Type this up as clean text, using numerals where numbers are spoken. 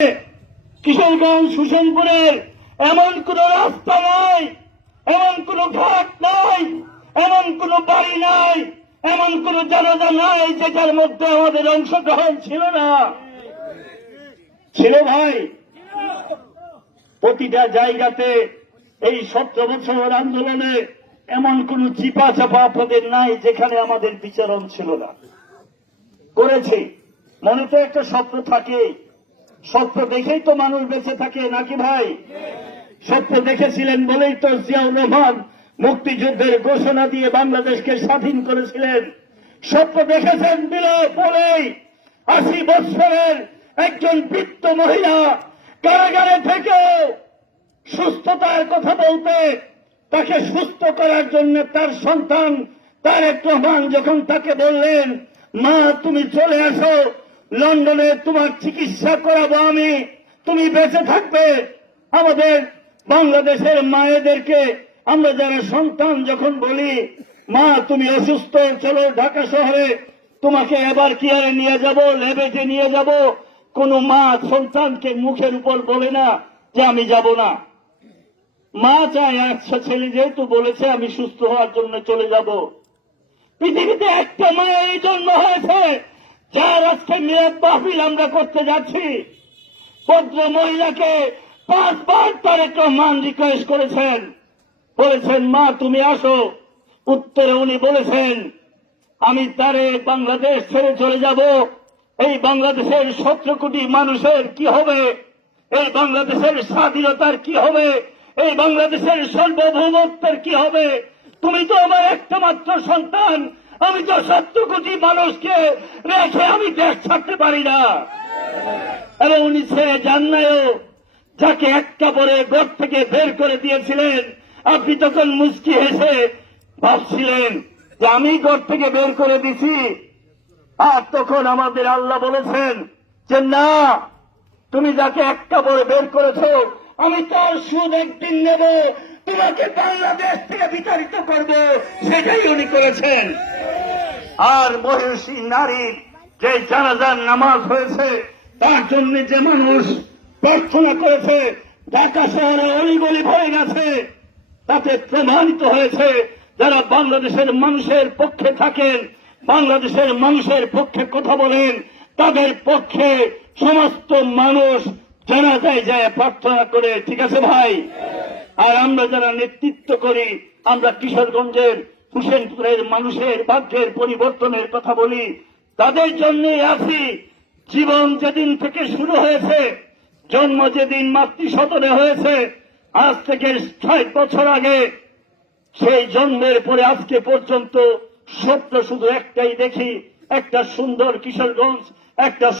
কিশোরগঞ্জ হোসেনপুরের এমন কোন রাস্তা নাই, এমন কোন ঘাট নাই, এমন কোন বাড়ি নাই, এমন কোন জানাজা নাই যেটার মধ্যে আমাদের অংশগ্রহণ ছিল না। ছিল ভাই, প্রতিটা জায়গাতে এই 17 বছর আন্দোলনে এমন কোন চিপা চাপা আপনাদের নাই যেখানে আমাদের বিচারণ ছিল না। করেছি, মনে তো একটা স্বপ্ন থাকে, স্বপ্ন দেখেই তো মানুষ বেঁচে থাকে নাকি ভাই? স্বপ্ন দেখেছিলেন বলেই তো জিয়াউর রহমান মুক্তিযুদ্ধের ঘোষণা দিয়ে বাংলাদেশকে স্বাধীন করেছিলেন। স্বপ্ন দেখেছেন বলেই 80 বছরের একজন বৃদ্ধ মহিলা কারাগারে থেকেও সুস্থতার কথা বলতে, তাকে সুস্থ করার জন্য তার সন্তান তারেক রহমান যখন তাকে বললেন, মা তুমি চলে আসো, লন্ডনে তোমার চিকিৎসা করাবো আমি, তুমি বেঁচে থাকবে। আমাদের বাংলাদেশের মায়েদেরকে আমরা যারা সন্তান যখন বলি, মা তুমি অসুস্থ, চলো ঢাকা শহরে তোমাকে এবার কেয়ারে নিয়ে যাব, ল্যাবেতে নিয়ে যাব, কোন মা সন্তানকে মুখের উপর বলে না যে আমি যাব না। মা চায় আচ্ছা ছেলে যেহেতু বলেছে আমি সুস্থ হওয়ার জন্য চলে যাব। পৃথিবীতে একটা মায়ের জন্ম হয়েছে যার আজকে মেয়াদ মাহফিল আমরা করতে যাচ্ছি। ভদ্র মহিলাকে 5 বার তারেক রহমান রিকোয়েস্ট করেছেন, বলেছেন মা তুমি আসো। উত্তরে উনি বলেছেন আমি বাংলাদেশ ছেড়ে চলে যাব, এই বাংলাদেশের 17 কোটি মানুষের কি হবে, এই বাংলাদেশের স্বাধীনতার কি হবে, এই বাংলাদেশের সার্বভৌমত্বের কি হবে? তুমি তো আমার একটা মাত্র সন্তান, আমি তো 17 কোটি মানুষকে রেখে আমি দেশ ছাড়তে পারি না। এবং উনি ছেড়ে যান নাইও, যাকে একটা পরে ঘর থেকে বের করে দিয়েছিলেন আপনি তখন মুচকি হেসে ভাবছিলেন যে আমি ঘর থেকে বের করে দিছি। আর তখন আমাদের আল্লাহ বলেছেন যে না, তুমি যাকে একটা পরে বের করেছো আমি তার সুদ একদিন নেব, তোমাকে বাংলাদেশ থেকে বিতাড়িত করব, সেটাই উনি করেছেন। আর বয়সী নারীর যে জানাজার নামাজ হয়েছে, তার জন্য যে মানুষ প্রার্থনা করেছে, ঢাকা শহরে অলিগলি ভরে গেছে, তাতে প্রমাণিত হয়েছে যারা বাংলাদেশের মানুষের পক্ষে থাকেন, বাংলাদেশের মানুষের পক্ষে কথা বলেন, তাদের পক্ষে সমস্ত মানুষ জানাজায় যায় প্রার্থনা করে। ঠিক আছে ভাই? আর আমরা যারা নেতৃত্ব করি, আমরা কিশোরগঞ্জের হোসেনপুরের মানুষের ভাগ্যের পরিবর্তনের কথা বলি, তাদের জন্যই আছি। জীবন যেদিন থেকে শুরু হয়েছে, জন্ম যেদিন মাতৃসদনে হয়েছে, আজ থেকে 60 বছর আগে, সেই জন্মের পরে আজকে পর্যন্ত স্বপ্ন শুধু একটাই দেখি, একটা সুন্দর কিশোরগঞ্জ, একটা